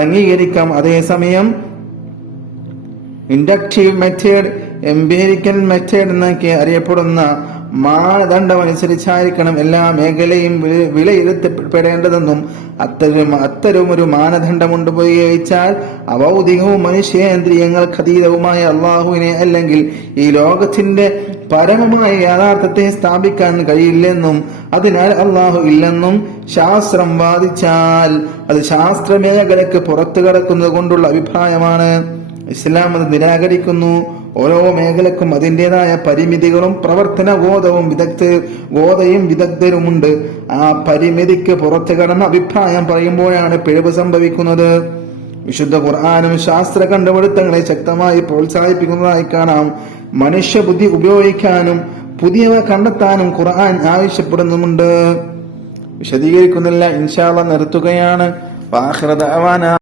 അംഗീകരിക്കാം. അതേസമയം inductive method, empirical method എന്നൊക്കെ അറിയപ്പെടുന്ന മാനദണ്ഡം അനുസരിച്ചായിരിക്കണം എല്ലാ മേഖലയും വിലയിരുത്തപ്പെടേണ്ടതെന്നും അത്തരം ഒരു മാനദണ്ഡം കൊണ്ടുപോയിച്ചാൽ അവൗദികവും മനുഷ്യേന്ദ്രിയങ്ങൾക്ക് അതീതവുമായ അള്ളാഹുവിനെ അല്ലെങ്കിൽ ഈ ലോകത്തിന്റെ പരമമായ യാഥാർത്ഥ്യത്തെ സ്ഥാപിക്കാൻ കഴിയില്ലെന്നും അതിനാൽ അള്ളാഹു ഇല്ലെന്നും ശാസ്ത്രം വാദിച്ചാൽ അത് ശാസ്ത്രമേഖലയ്ക്ക് പുറത്തു കടക്കുന്നത് കൊണ്ടുള്ള അഭിപ്രായമാണ്. ഇസ്ലാം അത് നിരാകരിക്കുന്നു. ഓരോ മേഖലക്കും അതിൻ്റെതായ പരിമിതികളും പ്രവർത്തന ഗോതയും വിദഗ്ധരുമുണ്ട്. ആ പരിമിതിക്ക് പുറത്തു കടന്ന അഭിപ്രായം പറയുമ്പോഴാണ് പിഴവ് സംഭവിക്കുന്നത്. വിശുദ്ധ ഖുർആനും ശാസ്ത്ര കണ്ടുപിടുത്തങ്ങളെ ശക്തമായി പ്രോത്സാഹിപ്പിക്കുന്നതായി കാണാം. മനുഷ്യബുദ്ധി ഉപയോഗിക്കാനും പുതിയവ കണ്ടെത്താനും ഖുർആൻ ആവശ്യപ്പെടുന്നുമുണ്ട്. വിശദീകരിക്കുന്നില്ല, ഇൻഷാ അല്ലാഹ് നിർത്തുകയാണ്.